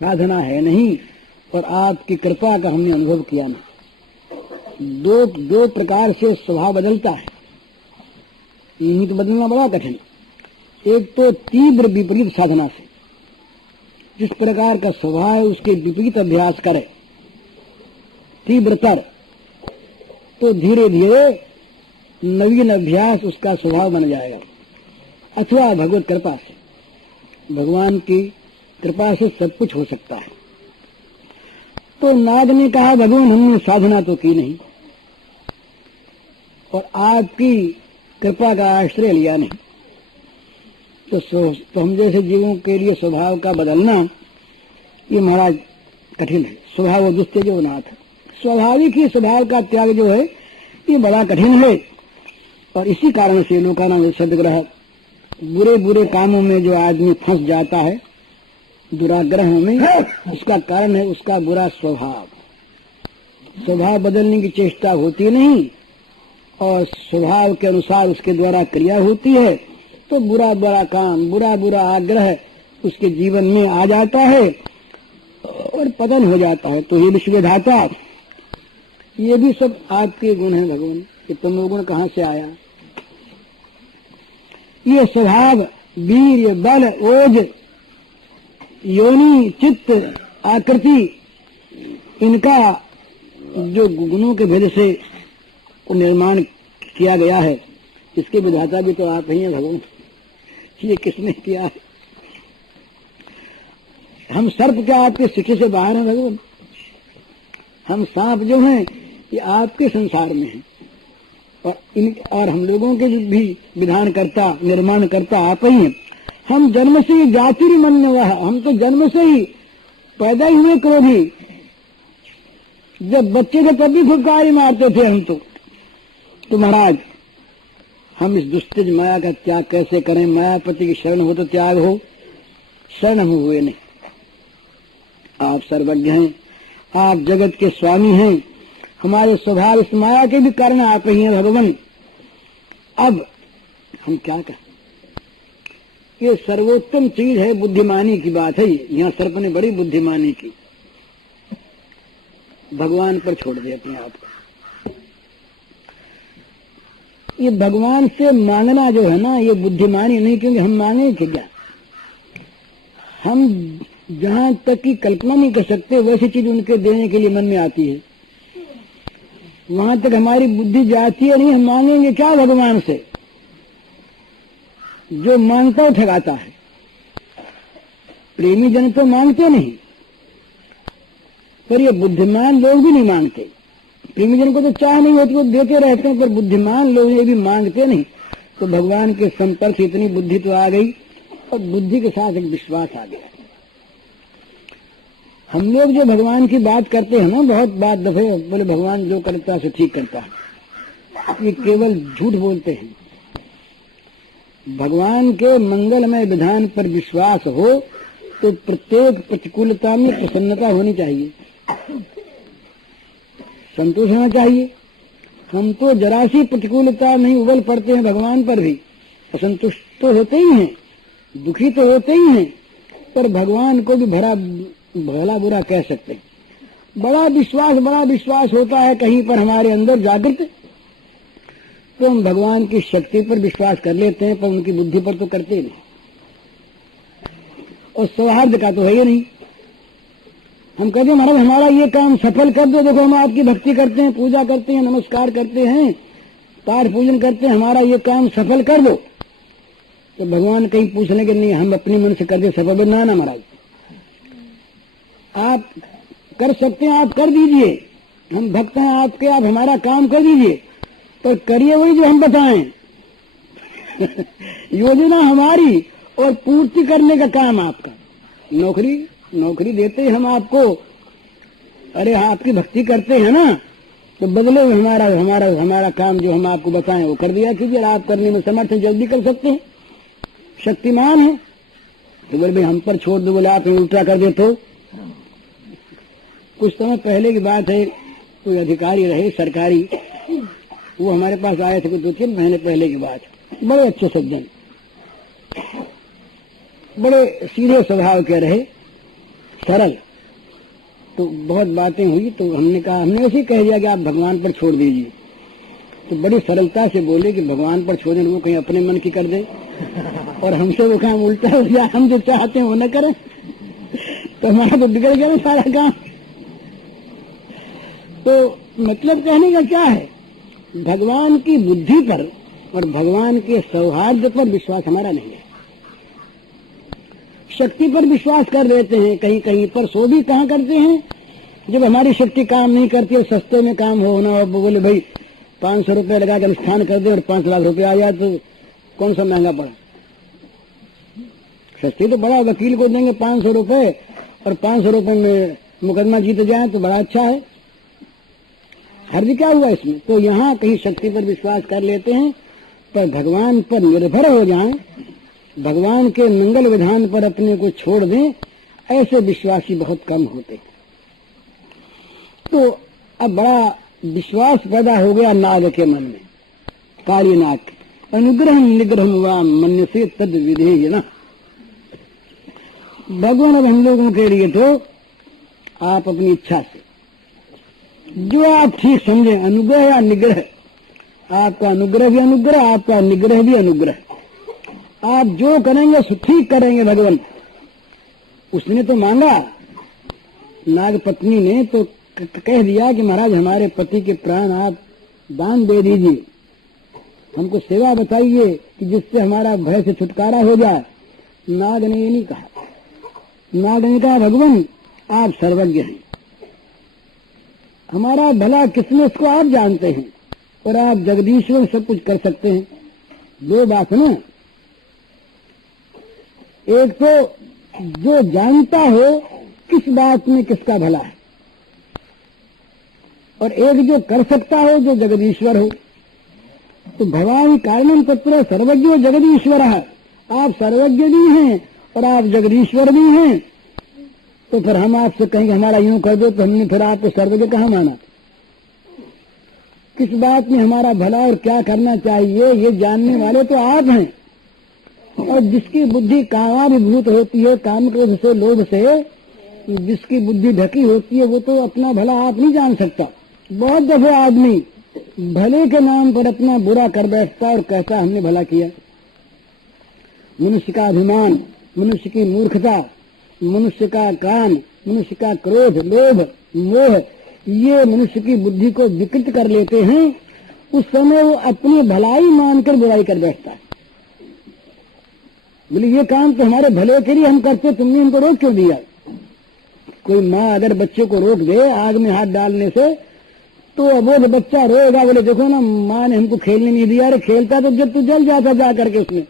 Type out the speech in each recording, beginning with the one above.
साधना है नहीं और आपकी कृपा का हमने अनुभव किया ना। दो प्रकार से स्वभाव बदलता है, इन्हीं तो बदलना बड़ा कठिन। एक तो तीव्र विपरीत साधना से, जिस प्रकार का स्वभाव है उसके विपरीत अभ्यास करे तीव्रतर, तो धीरे धीरे नवीन अभ्यास उसका स्वभाव बन जाएगा। अथवा भगवत कृपा से, भगवान की कृपा से सब कुछ हो सकता है। तो नाग ने कहा भगवान हमने साधना तो की नहीं और आपकी कृपा का आश्रय लिया नहीं, तो हम जैसे जीवों के लिए स्वभाव का बदलना ये महाराज कठिन है। स्वभाव दुस्त्यजो नाथ, स्वाभाविक ही स्वभाव का त्याग जो है ये बड़ा कठिन है। और इसी कारण से लोकानां सदग्रह, बुरे बुरे कामों में जो आदमी फंस जाता है, दुराग्रहों में, उसका कारण है उसका बुरा स्वभाव। स्वभाव बदलने की चेष्टा होती नहीं और स्वभाव के अनुसार उसके द्वारा क्रिया होती है, तो बुरा बुरा काम, बुरा बुरा आग्रह उसके जीवन में आ जाता है और पतन हो जाता है। तो ये विश्वविधाता, ये भी सब आपके गुण हैं भगवान। ये तमोगुण कहाँ से आया? ये स्वभाव, वीर्य, बल, ओज, योनि, चित्त, आकृति, इनका जो गुणों के भेद से निर्माण किया गया है, इसके विधाता भी तो आप ही हैं भगवान। ये किसने किया है? हम सर्प क्या आपके शिक्षे से बाहर हैं भगवान? हम सांप जो हैं ये आपके संसार में हैं और हम लोगों के भी विधान करता, निर्माण करता आप ही हैं। हम जन्म से ही जातिर्मन्य वह, हम तो जन्म से ही पैदा ही हुए क्रोधी। जब बच्चे थे तब भी फुफकारी मारते थे हम तो महाराज हम इस दुष्टज माया का त्याग कैसे करें? मायापति की शरण हो तो त्याग हो, शरण हम हुए नहीं। आप सर्वज्ञ हैं, आप जगत के स्वामी हैं, हमारे स्वभाव इस माया के भी कारण आप ही हैं भगवान। अब हम क्या करें? ये सर्वोत्तम चीज है, बुद्धिमानी की बात है। यहाँ सर्प ने बड़ी बुद्धिमानी की, भगवान पर छोड़ दिया अपने आप को। ये भगवान से मांगना जो है ना, ये बुद्धिमानी नहीं, क्योंकि हम मांगे क्या? हम जहां तक की कल्पना नहीं कर सकते वैसी चीज उनके देने के लिए मन में आती है, वहां तक हमारी बुद्धि जाती है नहीं। हम मांगेंगे क्या भगवान से? जो मांगता है ठगाता है। प्रेमी जन तो मांगते नहीं, पर ये बुद्धिमान लोग भी नहीं मांगते। प्रेमी जन को तो चाह नहीं होती, वो देते रहते हैं, पर बुद्धिमान लोग ये भी मांगते नहीं। तो भगवान के संपर्क से इतनी बुद्धि तो आ गई और बुद्धि के साथ एक विश्वास आ गया। हम लोग जो भगवान की बात करते हैं ना, बहुत बात दफे बोले भगवान जो करता है सो ठीक करता है, ये केवल झूठ बोलते हैं। भगवान के मंगलमय विधान पर विश्वास हो तो प्रत्येक प्रतिकूलता में प्रसन्नता होनी चाहिए, संतोष होना चाहिए। हम तो जरा सी प्रतिकूलता नहीं उबल पड़ते हैं भगवान पर भी, असंतुष्ट तो होते ही हैं, दुखी तो होते ही हैं, पर भगवान को भी भला बुरा कह सकते हैं। बड़ा विश्वास होता है कहीं पर हमारे अंदर जागृत, तो हम भगवान की शक्ति पर विश्वास कर लेते हैं, पर उनकी बुद्धि पर तो करते नहीं। और सौहार्द का तो है ही नहीं। हम कहते हैं महाराज हमारा ये काम सफल कर दो, देखो हम आपकी भक्ति करते हैं, पूजा करते हैं, नमस्कार करते हैं, पाठ पूजन करते हैं, हमारा ये काम सफल कर दो। तो भगवान कहीं पूछ लेंगे नहीं हम अपने मन से कर दे सफल? ना महाराज, आप कर सकते हैं, आप कर दीजिए, हम भक्त हैं आपके, आप हमारा काम कर दीजिए, पर करिए वही जो हम बताएं। योजना हमारी और पूर्ति करने का काम आपका। नौकरी देते हम आपको, अरे आपकी भक्ति करते हैं ना, तो बदले में हमारा काम जो हम आपको बताएं वो कर दिया कीजिए। आप करने में समर्थ हैं, जल्दी कर सकते हैं, शक्तिमान है। तो बोले भाई हम पर छोड़ दो, बोले आप उल्टा कर दे। तो कुछ समय पहले की बात है, कोई अधिकारी रहे सरकारी, वो हमारे पास आए थे, कुछ 2-3 महीने पहले की बात। बड़े अच्छे सज्जन, बड़े सीधे स्वभाव के रहे, सरल। तो बहुत बातें हुई तो हमने ऐसे कह दिया कि आप भगवान पर छोड़ दीजिए। तो बड़ी सरलता से बोले कि भगवान पर छोड़ने वो कहीं अपने मन की कर दे और हमसे वो काम उल्टा हो जाए, हम जो चाहते हैं वो न करें तो हमारा तो बिगड़ गया सारा काम। तो मतलब कहने का क्या है, भगवान की बुद्धि पर और भगवान के सौहार्द पर विश्वास हमारा नहीं है। शक्ति पर विश्वास कर लेते हैं कहीं कहीं पर, सो भी कहाँ करते हैं जब हमारी शक्ति काम नहीं करती और सस्ते में काम होना हो। बोले भाई 500 रुपये लगा कर अनुष्ठान कर दे और 5 लाख रुपए आ जाए तो कौन सा महंगा पड़ा। सस्ती तो बड़ा वकील को देंगे 500 रुपये और 500 रुपये में मुकदमा जीत जाए तो बड़ा अच्छा है। हर्ज क्या हुआ इसमें। तो यहाँ कहीं शक्ति पर विश्वास कर लेते हैं, पर भगवान पर निर्भर हो जाएं, भगवान के मंगल विधान पर अपने को छोड़ दें, ऐसे विश्वासी बहुत कम होते। तो अब बड़ा विश्वास पैदा हो गया नाग के मन में, काली नाग के। अनुग्रह निग्रह हुआ मन से तद विधेय ना। भगवान अब हम लोगों के लिए तो आप अपनी इच्छा से जो आप ठीक समझे, अनुग्रह या निग्रह, आपका अनुग्रह भी अनुग्रह, आपका निग्रह भी अनुग्रह। आप जो करेंगे ठीक करेंगे भगवान। उसने तो मांगा, नाग पत्नी ने तो कह दिया कि महाराज हमारे पति के प्राण आप दान दे दीजिए, हमको सेवा बताइए कि जिससे हमारा भय से छुटकारा हो जाए। नाग ने ये नहीं कहा। नाग ने कहा भगवान आप सर्वज्ञ हैं, हमारा भला किसने इसको आप जानते हैं और आप जगदीश्वर सब कुछ कर सकते हैं। दो बात ना, एक तो जो जानता हो किस बात में किसका भला है, और एक जो कर सकता हो जो जगदीश्वर हो। तो भगवान कारणम तत्र सर्वज्ञ जगदीश्वर है। आप सर्वज्ञ भी हैं और आप जगदीश्वर भी हैं। तो फिर हम आपसे कहेंगे हमारा यूं कर दो, तो हमने फिर आपको सर्वज्ञ कहाँ माना। किस बात में हमारा भला और क्या करना चाहिए ये जानने वाले तो आप हैं। और जिसकी बुद्धि कामाभिभूत होती है, काम क्रोध से लोभ से जिसकी बुद्धि ढकी होती है, वो तो अपना भला आप नहीं जान सकता। बहुत दफे आदमी भले के नाम पर अपना बुरा कर बैठता और कहता हमने भला किया। मनुष्य का अभिमान, मनुष्य की मूर्खता, मनुष्य का काम, मनुष्य का क्रोध, लोभ, मोह, ये मनुष्य की बुद्धि को विकृत कर लेते हैं। उस समय वो अपनी भलाई मानकर बुराई कर बैठता है। बोले ये काम तो हमारे भले के लिए हम करते, तुमने इनको रोक क्यों दिया। कोई माँ अगर बच्चे को रोक दे आग में हाथ डालने से, तो अबोध बच्चा रोएगा। बोले देखो ना माँ ने हमको खेलने नहीं दिया। अरे खेलता तो जब तू जल जाता जा करके उसमें,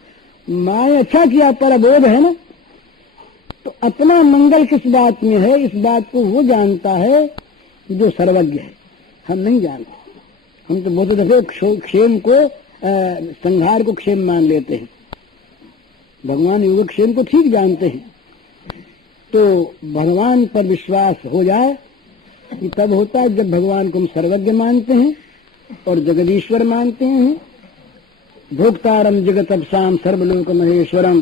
माँ ने अच्छा किया, पर अबोध है ना। तो अपना मंगल किस बात में है, इस बात को वो जानता है जो सर्वज्ञ है। हम नहीं जानते। हम तो बहुत दफे क्षेम को संहार को क्षेम मान लेते हैं। भगवान योगक्षेम को ठीक जानते हैं। तो भगवान पर विश्वास हो जाए कि तब होता है जब भगवान को हम सर्वज्ञ मानते हैं और जगदीश्वर मानते हैं। भोक्तारम जगत अपसाम सर्वलोक महेश्वरम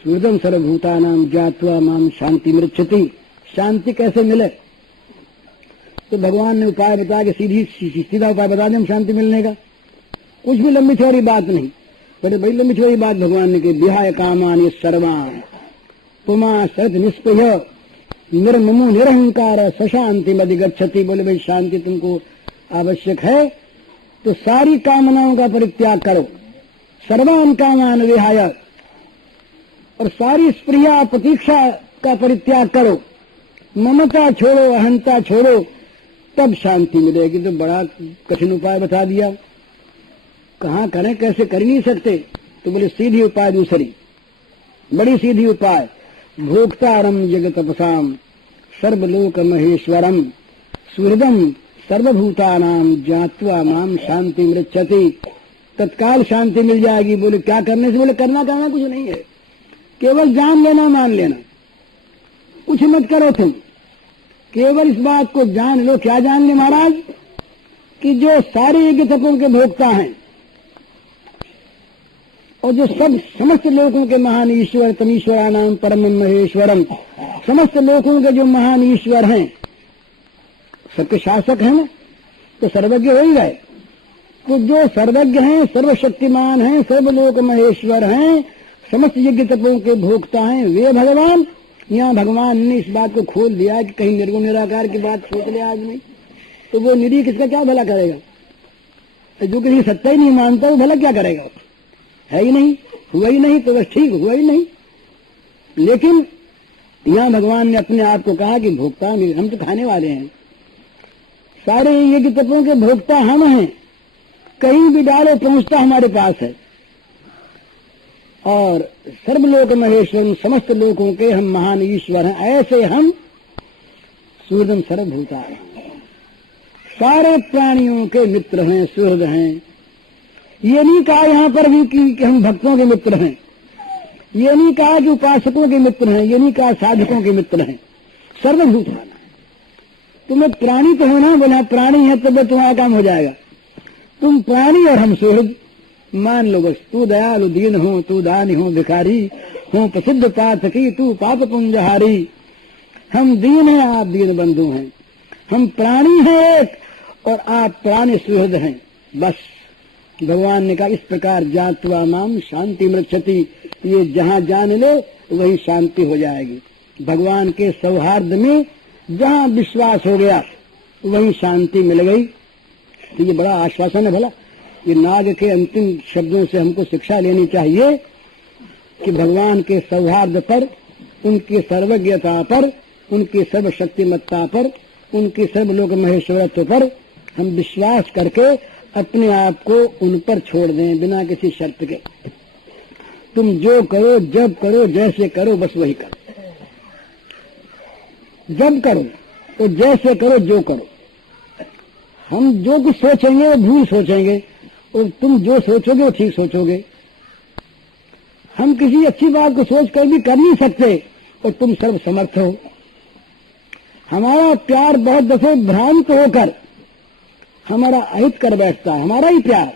सूर्यम सर्वभूतानाम ज्ञात्वा माम शांति मृच्छति। शांति कैसे मिले, तो भगवान ने उपाय बताया कि सीधा उपाय बता दें हम शांति मिलने का। कुछ भी लंबी चौड़ी बात नहीं, बड़े बड़ी लंबी चौड़ी बात भगवान ने की। विहाय कामानि सर्वान् पुमा सत निष्पय निर्ममो निरहंकार सशांति मधिगच्छति। बोले भाई शांति तुमको आवश्यक है तो सारी कामनाओं का परित्याग करो। सर्वान कामान विहाय, और सारी स्प्रिया प्रतीक्षा का परित्याग करो। ममता छोड़ो, अहंता छोड़ो, तब शांति मिलेगी। तो बड़ा कठिन उपाय बता दिया। कहाँ करें, कैसे कर नहीं सकते। तो बोले सीधी उपाय दूसरी, बड़ी सीधी उपाय। भोक्तारम जगत अपसाम सर्वलोक महेश्वरम सुहृदम सर्वभूतानाम ज्ञात्वा माम शांति मृच्छति। तत्काल शांति मिल जाएगी। बोले क्या करने से, बोले करना कुछ नहीं है, केवल जान लेना, मान लेना, कुछ मत करो तुम, केवल इस बात को जान लो। क्या जान ले महाराज, कि जो सारे यज्ञ तपों के भोक्ता हैं और जो सब समस्त लोगों के महान ईश्वर तमीश्वरा नाम परम महेश्वरम, समस्त लोगों के जो महान ईश्वर हैं, सबके शासक हैं ना, तो सर्वज्ञ हो ही गए। तो जो सर्वज्ञ हैं, सर्वशक्तिमान हैं, सर्वलोक महेश्वर हैं, समस्त यज्ञ तपों के भोक्ता हैं, वे भगवान। यहाँ भगवान ने इस बात को खोल दिया कि कहीं निर्गुण निराकार की बात सोच ले आदमी, तो वो निरी किसका क्या भला करेगा? जो किसी सत्ता ही नहीं मानता वो भला क्या करेगा? है ही नहीं, हुआ ही नहीं, तो बस ठीक, हुआ ही नहीं। लेकिन यहाँ भगवान ने अपने आप को कहा कि भोक्ता हम तो खाने वाले हैं, सारे यज्ञ तपों के भोक्ता हम हैं, कहीं भी डालो पहुंचता हमारे पास है। और सर्वलोक महेश्वर, समस्त लोकों के हम महान ईश्वर हैं। ऐसे हम सूर्यम सर्वभूता हैं, सारे प्राणियों के मित्र हैं, सुहृद हैं। ये नहीं कहा यहाँ पर भी कि हम भक्तों के मित्र हैं, ये नहीं कहा कि उपासकों के मित्र हैं, ये नहीं कहा साधकों के मित्र हैं, सर्वभूतान है। तुम्हें प्राणी तो हो ना, बोला प्राणी है तो तुम्हारा काम हो जाएगा। तुम प्राणी और हम सुहृद, मान लो बस। तू दयालु दीन हो, तू दानी हो भिखारी हो, प्रसिद्ध पातकी तू पाप पुंजहारी। हम दीन हैं, आप दीन बंधु हैं, हम प्राणी हैं एक और आप प्राणी सुहृद हैं। बस भगवान ने कहा इस प्रकार जात्वा माम शांति मृक्षति, ये जहाँ जान ले वही शांति हो जाएगी। भगवान के सौहार्द में जहाँ विश्वास हो गया वही शांति मिल गई। तो ये बड़ा आश्वासन है। भला ये नाग के अंतिम शब्दों से हमको शिक्षा लेनी चाहिए कि भगवान के सौहार्द पर, उनकी सर्वज्ञता पर, उनकी सर्वशक्तिमत्ता पर, उनकी सर्वलोक महेश्वरत्व पर हम विश्वास करके अपने आप को उन पर छोड़ दें बिना किसी शर्त के। तुम जो करो, जब करो, जैसे करो, बस वही करो। जब करो तो जैसे करो, जो करो। हम जो कुछ सोचेंगे वो भूल सोचेंगे और तुम जो सोचोगे वो ठीक सोचोगे। हम किसी अच्छी बात को सोच कर भी कर नहीं सकते और तुम सर्व समर्थ हो। हमारा प्यार बहुत दफे भ्रांत होकर हमारा अहित कर बैठता है, हमारा ही प्यार।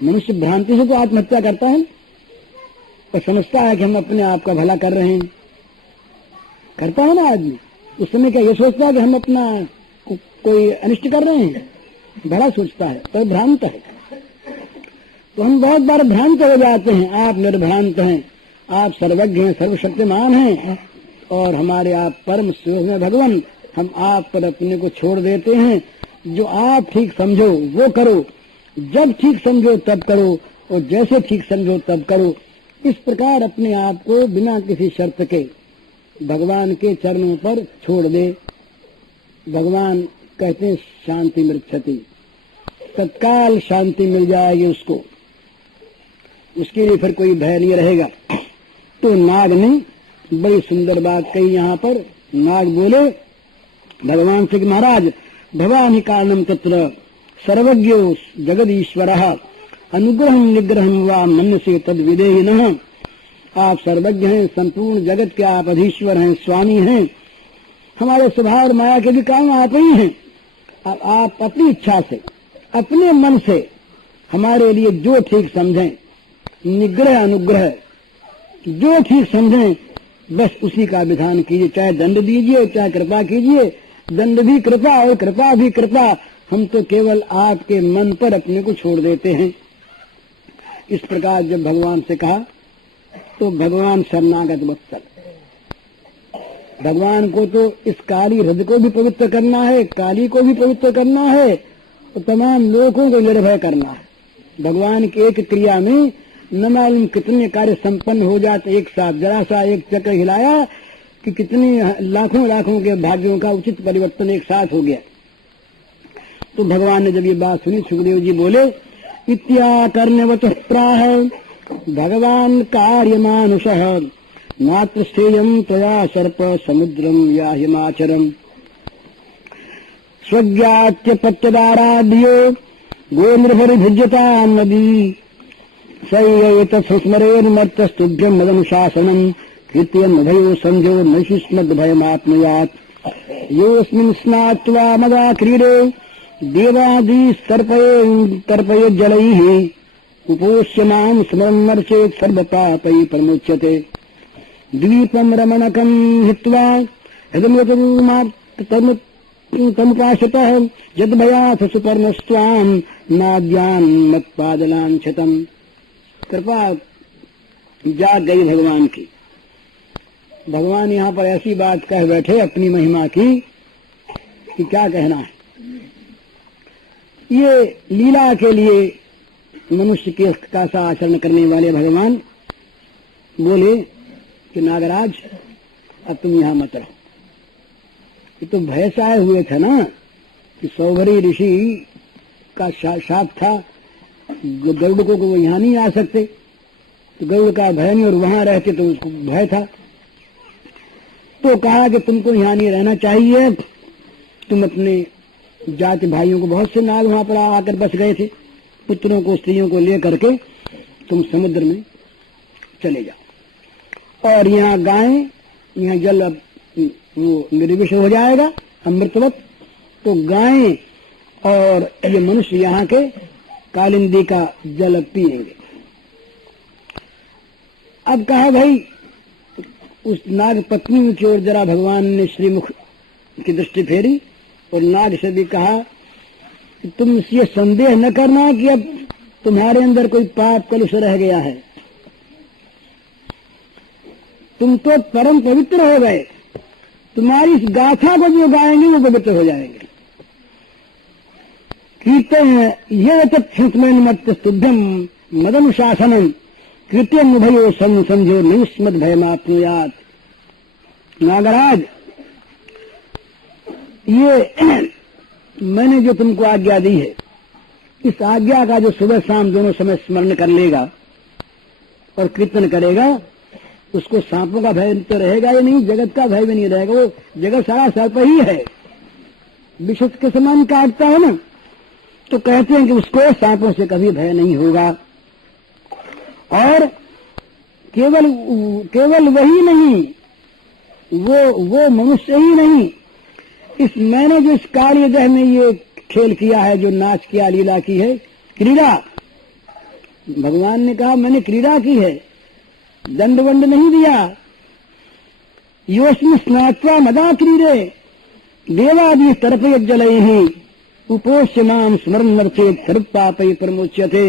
मनुष्य भ्रांति से तो आत्महत्या करता है और समझता है कि हम अपने आप का भला कर रहे हैं। करता है ना आदमी, उस समय क्या ये सोचता है कि हम अपना कोई अनिष्ट कर रहे हैं? भला सोचता है, पर भ्रांत है। तो हम बहुत बार भ्रांत हो जाते हैं। आप निर्भ्रांत हैं, आप सर्वज्ञ हैं, सर्वशक्तिमान हैं और हमारे आप परम सुख में भगवान। हम आप पर अपने को छोड़ देते हैं। जो आप ठीक समझो वो करो, जब ठीक समझो तब करो और जैसे ठीक समझो तब करो। इस प्रकार अपने आप को बिना किसी शर्त के भगवान के चरणों पर छोड़ दे। भगवान कहते हैं शांति मृक्षति, तत्काल शांति मिल जाएगी उसको, उसके लिए फिर कोई भय नहीं रहेगा। तो नाग ने बड़ी सुंदर बात कही यहाँ पर। नाग बोले भगवान से कि महाराज भवानी कारणम तत्र सर्वज्ञो जगदीश्वरः अनुग्रहम निग्रहम वा मन्यसे तद विदेहिनः। आप सर्वज्ञ हैं, संपूर्ण जगत के आप अधीश्वर हैं, स्वामी हैं। हमारे स्वभाव और माया के भी काम आप ही हैं। आप अपनी इच्छा से, अपने मन से हमारे लिए जो ठीक समझें, निग्रह अनुग्रह जो ठीक समझें बस उसी का विधान कीजिए। चाहे दंड दीजिए, चाहे कृपा कीजिए। दंड भी कृपा और कृपा भी कृपा। हम तो केवल आपके मन पर अपने को छोड़ देते हैं। इस प्रकार जब भगवान से कहा तो भगवान शरणागत वत्सल, भगवान को तो इस काली हृदय को भी पवित्र करना है, काली को भी पवित्र करना है और तमाम लोगों को निर्भय करना है। भगवान की एक क्रिया में न मालूम कितने कार्य संपन्न हो जाते एक साथ। जरा सा एक चक्र हिलाया कि कितनी लाखों लाखों के भाग्यों का उचित परिवर्तन एक साथ हो गया। तो भगवान ने जब ये बात सुनी, सुखदेव जी बोले इत्याकर्ण्यवतः प्राह भगवान कार्यमानुषः नात्र स्थेयं त्वया सर्प समुद्रम या हिमाचरम स्वज्ञात्य पत्यदाराध्यो गोमृहरिभुज्यता नदी सैतस्मरेन्मर्तस्तुभ्यं मदनुशासनम् कीर्तयन्नभयो संजो नैषुष्मद्भयमाप्नुयात् योऽस्मिन् स्नात्वा मदा क्रीडे देवादिस्तर्पये जलैः उपोष्य मां स्मरन्नर्चेत् सर्वपापैः प्रमुच्यते द्वीपम रमणकम हित्वा तमुपाश्रितः यद भयाथ सुपर्णस्वाम नाद्यान मत्पादलांछतम। कृपा जाग गई भगवान की। भगवान यहाँ पर ऐसी बात कह बैठे अपनी महिमा की कि क्या कहना है। ये लीला के लिए मनुष्य के का सा आचरण करने वाले भगवान बोले कि नागराज अब तुम यहाँ मत रहो। ये तो भय साए हुए थे ना कि सौभरी ऋषि का शाप था, गरुड़ को वो यहाँ नहीं आ सकते, तो गरुड़ का भय नहीं, और वहां रहते तो उसको भय था। तो कहा कि तुमको यहाँ नहीं रहना चाहिए। तुम अपने जाति भाइयों को, बहुत से नाग वहां पर आकर बस गए थे, पुत्रों को स्त्रियों को ले करके तुम समुद्र में चले जाओ। और यहाँ गायें, यहाँ जल अब वो निर्विष हो जाएगा अमृतवत, तो गायें और ये मनुष्य यहाँ के कालिंदी का जल पिएंगे। अब कहा भाई, उस नाग पत्नी की ओर जरा भगवान ने श्रीमुख की दृष्टि फेरी और नाग से भी कहा कि तुम ये संदेह न करना कि अब तुम्हारे अंदर कोई पाप कलुष रह गया है। तुम तो परम पवित्र हो गए। तुम्हारी इस गाथा को जो गाएंगे वो पवित्र हो जाएंगे। कीर्तन ये तत्संस्मरण मत स्तुभ्यम मदनुशासनम कृत्यम भयो संजो निस्मद भयमाप्नुयात। नागराज, ये मैंने जो तुमको आज्ञा दी है, इस आज्ञा का जो सुबह शाम दोनों समय स्मरण कर लेगा और कीर्तन करेगा, उसको सांपों का भय तो रहेगा या नहीं, जगत का भय भी नहीं रहेगा। वो जगत सारा सर्प ही है, विषय के समान काटता है ना, तो कहते हैं कि उसको सांपों से कभी भय नहीं होगा। और केवल वही नहीं, वो मनुष्य ही नहीं, इस मैंने जो इस कार्यदेह में ये खेल किया है, जो नाच किया, लीला की है, क्रीड़ा, भगवान ने कहा मैंने क्रीड़ा की है, दंड वंड नहीं दिया। योस्म स्नात्वा मदा क्रीडे देवादि तरपय जलय ही उपोष्य माम स्मरण नरचेत सर्व पापै प्रमोच्यते।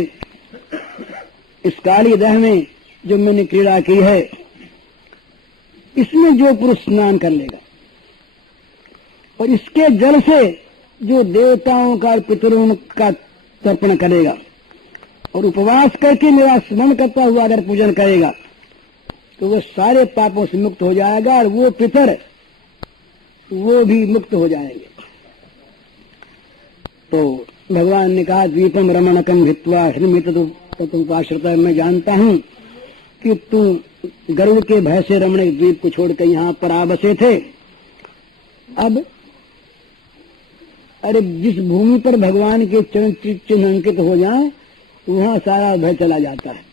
इस काली देह में जो मैंने क्रीड़ा की है, इसमें जो पुरुष स्नान कर लेगा और इसके जल से जो देवताओं का, पितरों का तर्पण करेगा और उपवास करके मेरा स्मरण करता हुआ अगर पूजन करेगा, तो वो सारे पापों से मुक्त हो जाएगा और वो पितर वो भी मुक्त हो जाएंगे। तो भगवान ने कहा द्वीपम रमणकम भित्वा हृमित तुम मैं जानता हूं कि तू गरुड़ के भय से रमणक द्वीप को छोड़कर यहाँ पर आ बसे थे। अब अरे जिस भूमि पर भगवान के चरण चिन्ह अंकित हो जाए वहां सारा भय चला जाता है।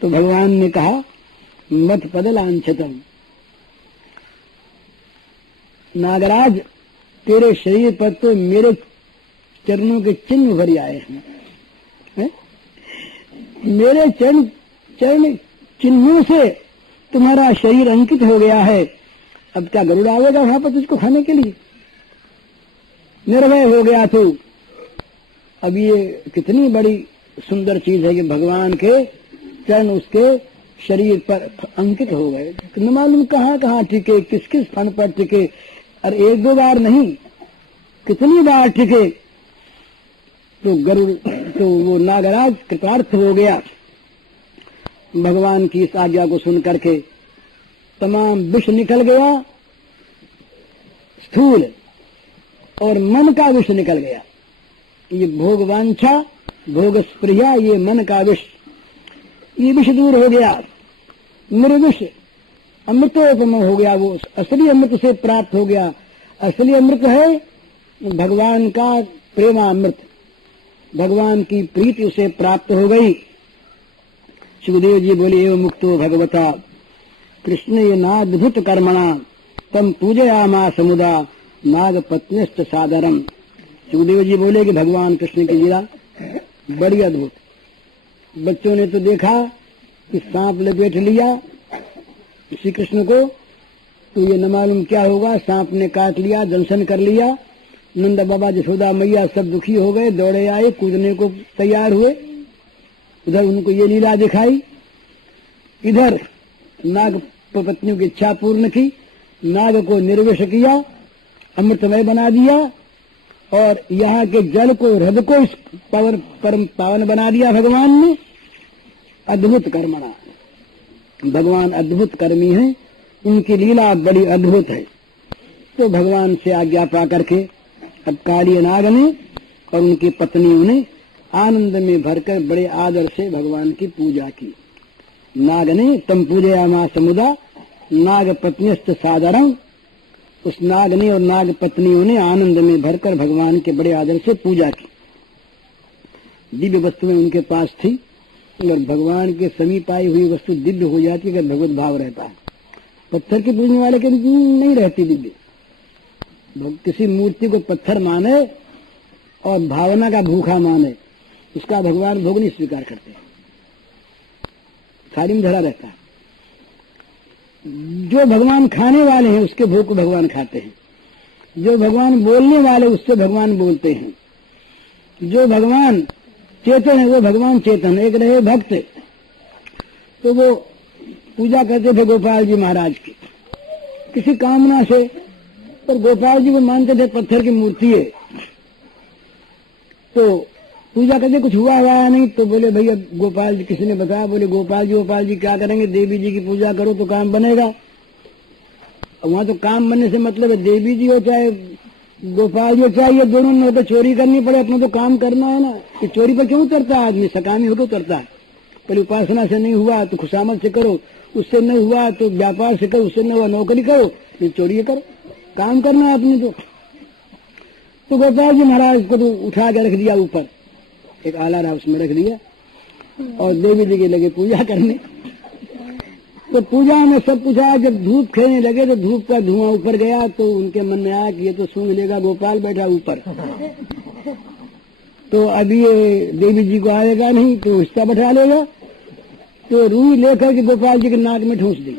तो भगवान ने कहा मत पदलांछतम, नागराज तेरे शरीर पर तो मेरे चरणों के चिन्ह भर आए हैं। मेरे चरण चिन्हों से तुम्हारा शरीर अंकित हो गया है। अब क्या गरुड़ आवेगा वहां पर तुझको खाने के लिए? निर्भय हो गया तू। अब ये कितनी बड़ी सुंदर चीज है कि भगवान के चरण उसके शरीर पर अंकित हो गए। न मालूम कहाँ कहाँ टिके, किस किस फन पर टिके, और एक दो बार नहीं कितनी बार टिके। तो गरुड़, तो वो नागराज कृतार्थ हो गया भगवान की इस आज्ञा को सुन करके। तमाम विष निकल गया, स्थूल और मन का विष निकल गया। ये भोगवांछा, भोग स्प्रिया, ये मन का विष, ये विष दूर हो गया। निर्विष अमृतोपम हो गया, वो असली अमृत से प्राप्त हो गया। असली अमृत है भगवान का प्रेमामृत, भगवान की प्रीति उसे प्राप्त हो गई। सुखदेव जी बोले एवं मुक्तो भगवता कृष्ण ये नाद्भुत कर्मणा तम पूजयामा समुदा नाग पत्निष्ठ सादरम। सुखदेव जी बोले कि भगवान कृष्ण की लीला बड़ी अद्भुत। बच्चों ने तो देखा कि सांप लपेट लिया श्री कृष्ण को, तो ये न मालूम क्या होगा, सांप ने काट लिया, दंशन कर लिया। नंद बाबा यशोदा मैया सब दुखी हो गए, दौड़े आए, कूदने को तैयार हुए। उधर उनको ये लीला दिखाई, इधर नाग पत्नियों की इच्छा पूर्ण की, नाग को निर्विष किया, अमृतमय बना दिया, और यहाँ के जल को, हृदय को इस परम पावन बना दिया भगवान ने। अद्भुत कर्मणा, भगवान अद्भुत कर्मी हैं, उनकी लीला बड़ी अद्भुत है। तो भगवान से आज्ञा पा करके अब काली नाग ने और उनकी पत्नियों ने आनंद में भरकर बड़े आदर से भगवान की पूजा की। नाग ने तम पूजयामा समुदा नाग पत्नीस्त साधारण, उस नाग ने और नाग पत्नियों ने आनंद में भरकर भगवान के बड़े आदर से पूजा की। दिव्य वस्तुएं उनके पास थी, और भगवान के समीप आई हुई वस्तु दिव्य हो जाती है अगर भगवत भाव रहता है। पत्थर के पूजने वाले के नहीं रहती दिव्य। किसी मूर्ति को पत्थर माने और भावना का भूखा माने, उसका भगवान भोग नहीं स्वीकार करते, थाली में धरा रहता है। जो भगवान खाने वाले हैं उसके भोग को भगवान खाते हैं, जो भगवान बोलने वाले उससे भगवान बोलते हैं, जो भगवान चेतन है वो भगवान चेतन। एक रहे भक्त, तो वो पूजा करते थे गोपाल जी महाराज की किसी कामना से, पर गोपाल जी को मानते थे पत्थर की मूर्ति है, तो पूजा करते कुछ हुआ नहीं। तो बोले भैया गोपाल जी, किसी ने बताया, बोले गोपाल जी क्या करेंगे, देवी जी की पूजा करो तो काम बनेगा। वहां तो काम बनने से मतलब है देवी जी हो चाहे गोपाल जी हो, चाहे ये दोनों में तो चोरी करनी पड़े, अपना तो काम करना है ना। कि चोरी पर क्यों उतरता है आदमी, सकामी होकर उतरता है। पहले उपासना से नहीं हुआ तो खुशामद से करो, उससे नहीं हुआ तो व्यापार से करो, उससे नहीं हुआ नौकरी करो, फिर चोरी करो, काम करना है अपने। तो गोपाल जी महाराज को तो उठा के रख दिया ऊपर, एक आला रहा उसमें रख दिया, और देवी जी के लगे पूजा करने। तो पूजा में सब पूछा, जब धूप खेलने लगे तो धूप का धुआं ऊपर गया, तो उनके मन में आया कि ये तो सूंघ लेगा गोपाल बैठा ऊपर, तो अभी ये देवी जी को आएगा नहीं तो इसका बैठा लेगा। तो रूई लेकर के गोपाल जी के नाक में ठूस दी।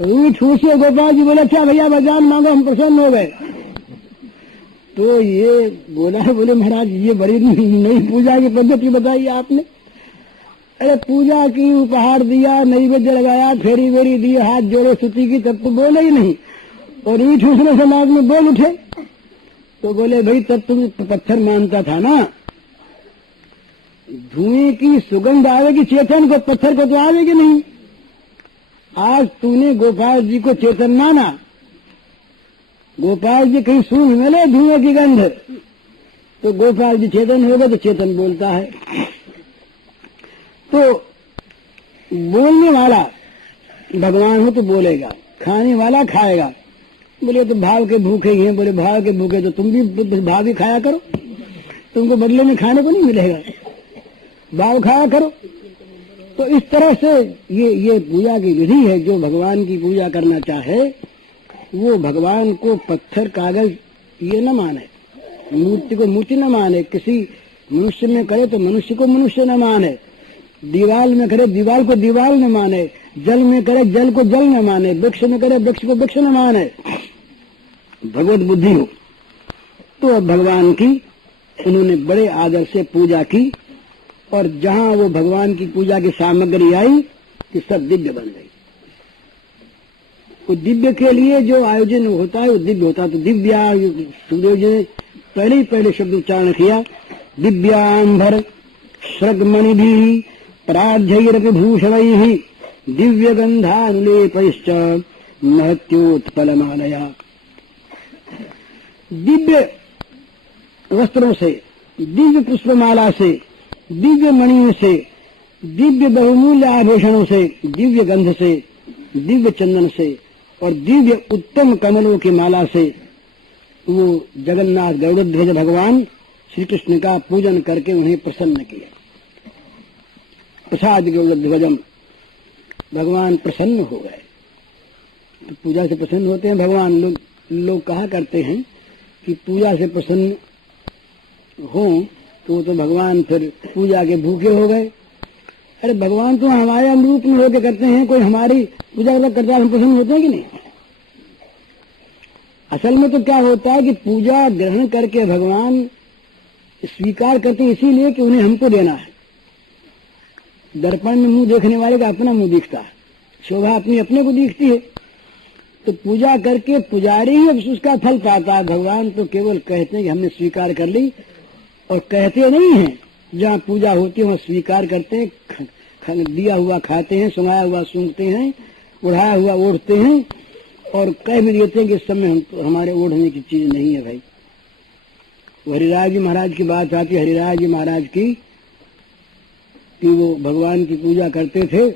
रूई ठूसे, गोपाल जी बोले अच्छा भैया वरदान मांगो, हम प्रसन्न हो गए। तो ये बोले महाराज ये बड़ी नई पूजा की पद्धति बताई आपने। अरे पूजा की, उपहार दिया, नैवेद्य लगाया, फेरी वेरी दी, हाथ जोड़े स्तुति की, तब तो बोले ही नहीं, और रूई ठूसने से नाक में बोल उठे। तो बोले भाई तब तुम पत्थर मानता था ना, धुएं की सुगंध आवेगी चेतन को, पत्थर को तो आवेगी नहीं। आज तूने गोपाल जी को चेतन माना, गोपाल जी कहीं सूंघ मिले धुएं की गंध तो गोपाल जी चेतन हो गए, तो चेतन बोलता है। तो बोलने वाला भगवान हो तो बोलेगा, खाने वाला खाएगा। बोले तो भाव के भूखे ही हैं, बोले भाव के भूखे तो तुम भी भाव ही खाया करो, तुमको बदले में खाने को नहीं मिलेगा, भाव खाया करो। तो इस तरह से ये पूजा की विधि है। जो भगवान की पूजा करना चाहे वो भगवान को पत्थर कागज ये न माने, मूर्ति को मूर्ति न माने, किसी मनुष्य में करे तो मनुष्य को मनुष्य न माने, दीवाल में करे दीवाल को दीवाल न माने, जल में करे जल को जल न माने, वृक्ष में करे वृक्ष को वृक्ष न माने, भगवत बुद्धि हो। तो अब भगवान की उन्होंने बड़े आदर से पूजा की, और जहां वो भगवान की पूजा की सामग्री आई कि सब दिव्य बन गई। तो दिव्य के लिए जो आयोजन होता है वो दिव्य होता है। तो दिव्या, सूर्य जी ने पहले शब्द उच्चारण किया, दिव्यांबर श्रगमणि भी प्राध्यरपि भूषणैः दिव्य गंधानुलेपैश्च महत्योत्पलमालया। दिव्य वस्त्रों से, दिव्य पुष्पमाला से, दिव्य मणियों से, दिव्य बहुमूल्य आभूषणों से, दिव्य गंध से, दिव्य चंदन से और दिव्य उत्तम कमलों की माला से वो जगन्नाथ गरुड़ध्वज भगवान श्री कृष्ण का पूजन करके उन्हें प्रसन्न किया। प्रसाद गरुड़ध्वजम, भगवान प्रसन्न हो गए। तो पूजा से प्रसन्न होते हैं भगवान। लोग कहा करते हैं कि पूजा से प्रसन्न हो तो भगवान फिर पूजा के भूखे हो गए। अरे भगवान तो हमारे अनुरूप में होकर करते हैं, कोई हमारी पूजा करता है, हम प्रसन्न होते हैं कि नहीं? असल में तो क्या होता है कि पूजा ग्रहण करके भगवान स्वीकार करते हैं इसीलिए कि उन्हें हमको देना है। दर्पण में मुंह देखने वाले का अपना मुंह दिखता है, शोभा अपनी अपने को दिखती है। तो पूजा करके पुजारी ही उसका फल पाता है। भगवान तो केवल कहते हैं कि हमने स्वीकार कर ली, और कहते नहीं हैं। जहाँ पूजा होती है वहाँ स्वीकार करते हैं, दिया हुआ खाते हैं, सुनाया हुआ सुनते हैं, उड़ाया हुआ ओढ़ते हैं, और कह भी देते हैं कि इस समय हमारे ओढ़ने की चीज नहीं है भाई। हरिराज जी महाराज की बात आती है, हरिराज जी महाराज की, कि वो भगवान की पूजा करते थे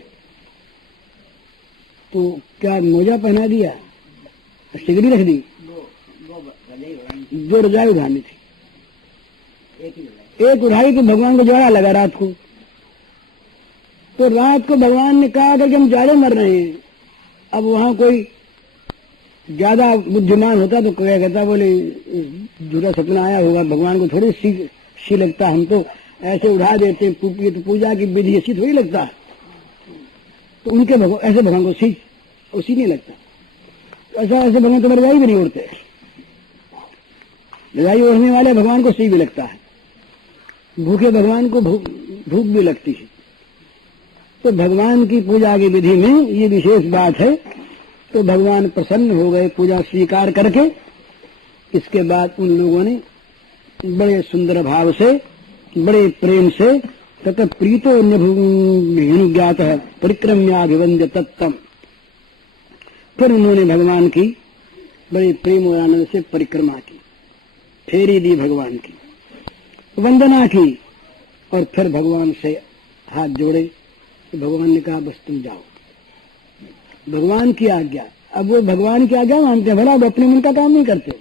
तो क्या मोजा पहना दिया, सिगड़ी रख दी, जो रजाई उड़ानी थी एक उड़ाई तो भगवान को जोड़ा लगा रात को। तो रात को भगवान ने कहा कि हम जाड़े मर रहे हैं। अब वहां कोई ज्यादा बुद्धिमान होता तो क्या कहता, बोले झूठा सपना आया होगा, भगवान को थोड़ी सी लगता, हम तो ऐसे उड़ा देते, तो पूजा की विधि ऐसी थोड़ी लगता। तो उनके ऐसे भगवान को उसी नहीं लगता। तो ऐसे भगवान तो रजाई भी नहीं उड़ते, रजाई ओढ़ने वाले भगवान को सी भी लगता है, भूखे भगवान को भूख भी लगती है। तो भगवान की पूजा की विधि में ये विशेष बात है। तो भगवान प्रसन्न हो गए पूजा स्वीकार करके। इसके बाद उन लोगों ने बड़े सुंदर भाव से, बड़े प्रेम से, तथा प्रीतो ज्ञात है परिक्रम्याभिवंद्य तत्तम, फिर उन्होंने भगवान की बड़े प्रेम और आनंद से परिक्रमा की, फेरी दी भगवान की, वंदना की, और फिर भगवान से हाथ जोड़े। तो भगवान ने कहा बस तुम जाओ, भगवान की आज्ञा। अब वो भगवान की आज्ञा मानते हैं, भला वो अपने मन का काम नहीं करते।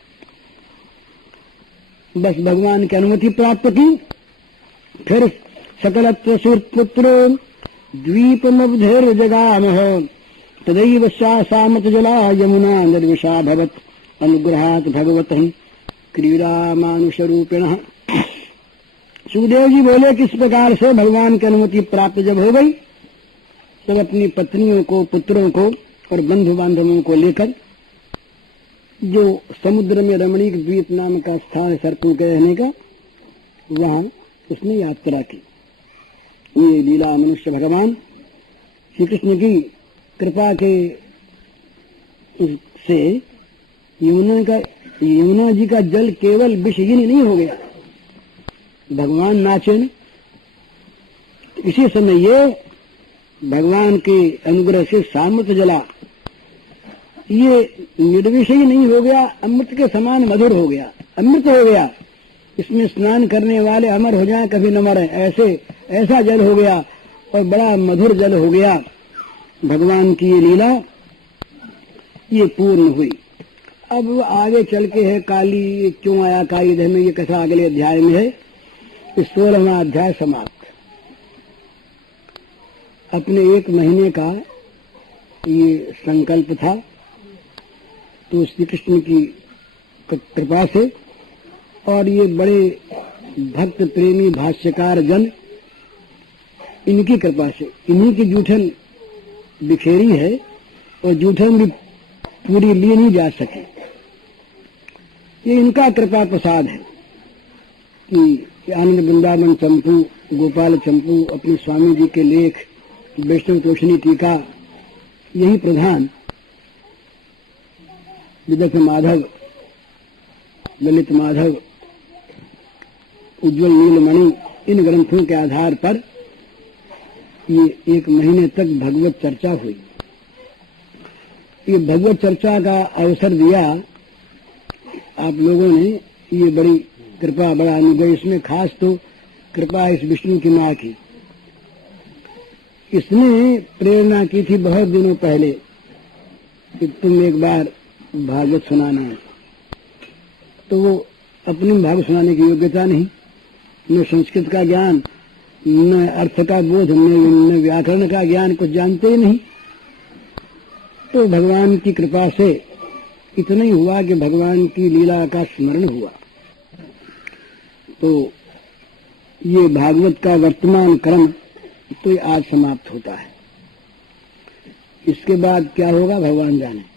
बस भगवान की अनुमति प्राप्त की। फिर सकलत्र सुरपुत्र द्वीपमब्धेर जगामह तदैव सामत जला यमुना निर्विषा भवत अनुग्रहात् भगवत क्रीड़ा मानुष रूपिण। सुखदेव जी बोले किस प्रकार से भगवान की अनुमति प्राप्त जब हो गई, तब अपनी पत्नियों को, पुत्रों को और बंधु बांधवों को लेकर जो समुद्र में रमणीक द्वीप नाम का स्थान है सर्पों के रहने का, वहां उसने यात्रा की। ये लीला मनुष्य भगवान श्री कृष्ण की कृपा के से यमुना जी का जल केवल विषहीन नहीं हो गया, भगवान नाचे न। इसी समय ये भगवान के अनुग्रह से सामर्थ जला, ये निर्विषयी नहीं हो गया, अमृत के समान मधुर हो गया, अमृत हो गया। इसमें स्नान करने वाले अमर हो जाएं, कभी न मरे, ऐसा जल हो गया और बड़ा मधुर जल हो गया। भगवान की ये लीला ये पूर्ण हुई। अब आगे चल के है काली क्यों आया काली धन में, ये कथा अगले अध्याय में है। इस 16वां अध्याय समाप्त। अपने 1 महीने का ये संकल्प था, तो श्री कृष्ण की कृपा से और ये बड़े भक्त प्रेमी भाष्यकार जन, इनकी कृपा से, इन्हीं की जूठन बिखेरी है और जूठन भी पूरी लिए नहीं जा सके। ये इनका कृपा प्रसाद है कि आनंद वृंदावन चंपू, गोपाल चंपू, अपने स्वामी जी के लेख, वैष्णव तोषणी टीका, यही प्रधान, विदग्ध माधव, ललित माधव, उज्ज्वल नीलमणि, इन ग्रंथों के आधार पर ये 1 महीने तक भगवत चर्चा हुई। ये भगवत चर्चा का अवसर दिया आप लोगों ने, ये बड़ी कृपा, बड़ा अनुग्रह। इसमें खास तो कृपा इस विष्णु की माँ की। इसने प्रेरणा की थी बहुत दिनों पहले कि तुम एक बार भागवत सुनाना है। तो वो अपनी भागवत सुनाने की योग्यता नहीं, न संस्कृत का ज्ञान, न अर्थ का बोध, न व्याकरण का ज्ञान, कुछ जानते ही नहीं। तो भगवान की कृपा से इतना ही हुआ कि भगवान की लीला का स्मरण हुआ। तो ये भागवत का वर्तमान क्रम तो ये आज समाप्त होता है। इसके बाद क्या होगा भगवान जाने।